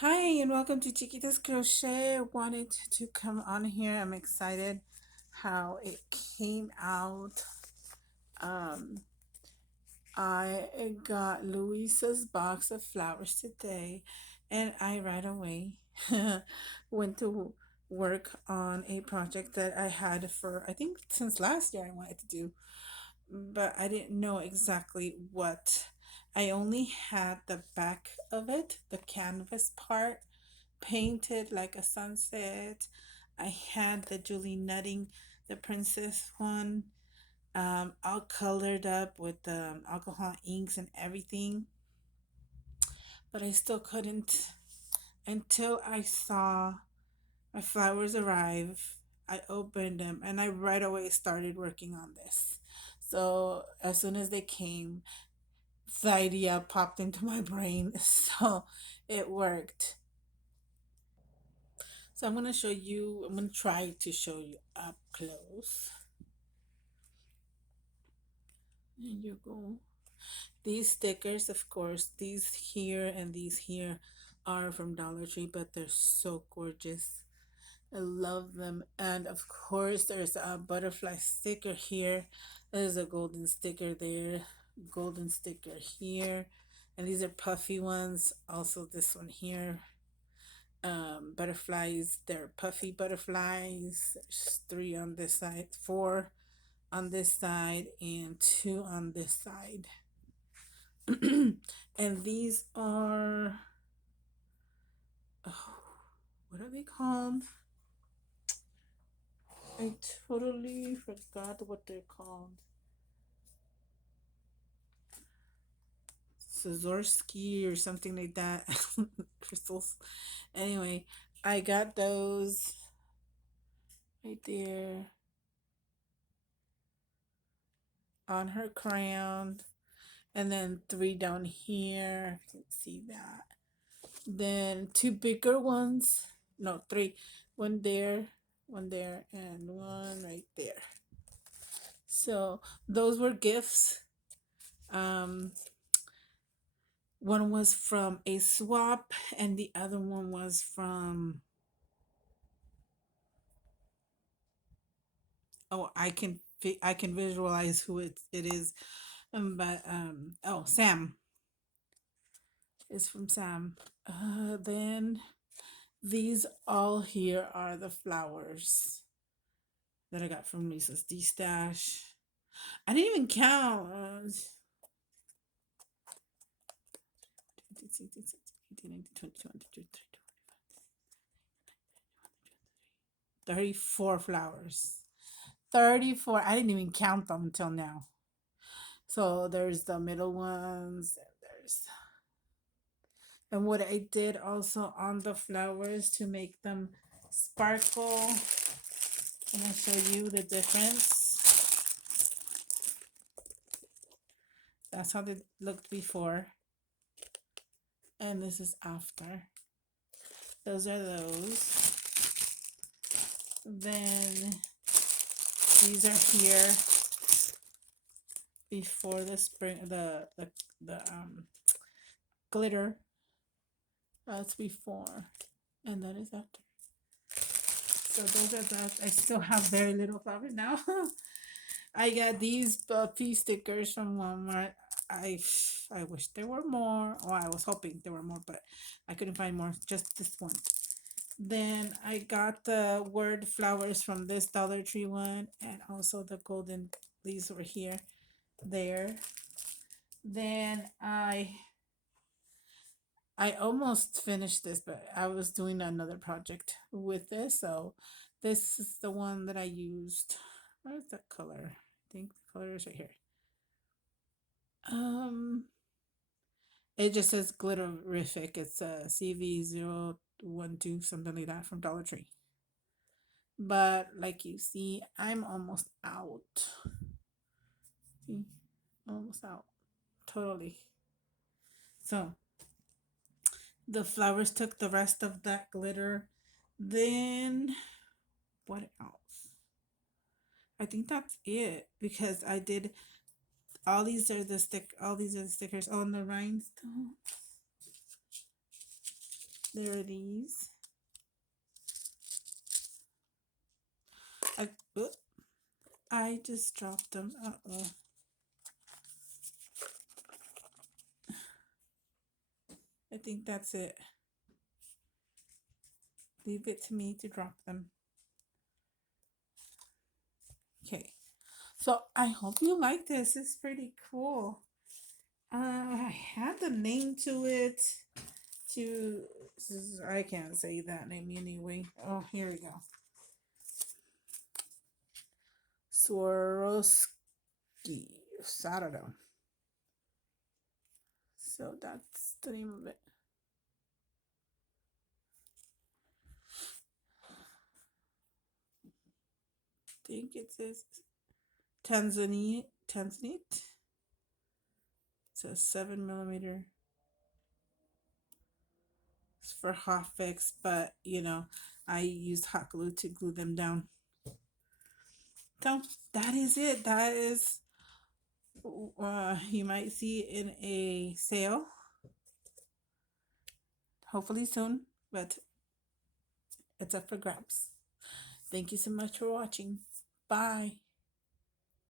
Hi, and welcome to Chiquitas Crochet. I wanted to come on here. I'm excited how it came out. Um, I got Luisa's box of flowers today, and I right away went to work on a project that I had for, I think, since last year I wanted to do, but I didn't know exactly what. I only had the back of it, the canvas part painted like a sunset. I had the Julie Nutting, the princess one, all colored up with alcohol inks and everything. But I still couldn't until I saw my flowers arrive. I opened them and I right away started working on this. So as soon as they came, the idea popped into my brain. So it worked. So I'm going to try to show you up close. There you go. These stickers, of course, these here and these here are from Dollar Tree, but they're so gorgeous. I love them. And of course, there's a butterfly sticker here. There's a golden sticker there, golden sticker here. And these are puffy ones. Also, this one here. Butterflies, they're puffy butterflies. There's three on this side, four on this side, and two on this side. And these are, oh, what are they called? I totally forgot what they're called. Swarovski or something like that. Crystals. Anyway, I got those right there on her crown. And then three down here. I can see that. Then two bigger ones. No, three. One there, and one right there. So those were gifts. Um, one was from a swap, and the other one was from. Oh, I can visualize who it is. But oh, Sam is from Sam. Then these all here are the flowers that I got from Lisa's D stash. I didn't even count. 34 flowers. 34. I didn't even count them until now. So there's the middle ones. And what I did also on the flowers to make them sparkle. And I show you the difference. That's how they looked before. And this is after. Those are those. Then these are here before the spring, the glitter. That's before, and that is after. So those are that. I still have very little flowers now. I got these puffy stickers from Walmart. I I wish there were more. Or I was hoping there were more, but I couldn't find more. Just this one. Then I got the word flowers from this Dollar Tree one, and also the golden leaves over here, there. Then I almost finished this, but I was doing another project with this, so this is the one that I used. Where's the color? I think the color is right here. Um, it just says glitterific. It's a CV012, something like that from Dollar Tree. But like you see, I'm almost out. See, almost out. Totally. So the flowers took the rest of that glitter. Then what else? I think that's it because I did all these are the stickers on the rhinestone. There are these. I, oop, I just dropped them. Uh-oh. I think that's it. Leave it to me to drop them. Okay. So I hope you like this. It's pretty cool. I had the name to it. I can't say that name anyway. Oh, here we go. Swarovski. I don't know. So that's the name of it. I think it says Tanzanite. It's a 7 millimeter. It's for hot fix, but I used hot glue to glue them down. So that is it. That is, you might see in a sale, hopefully soon, but it's up for grabs. Thank you so much for watching. Bye.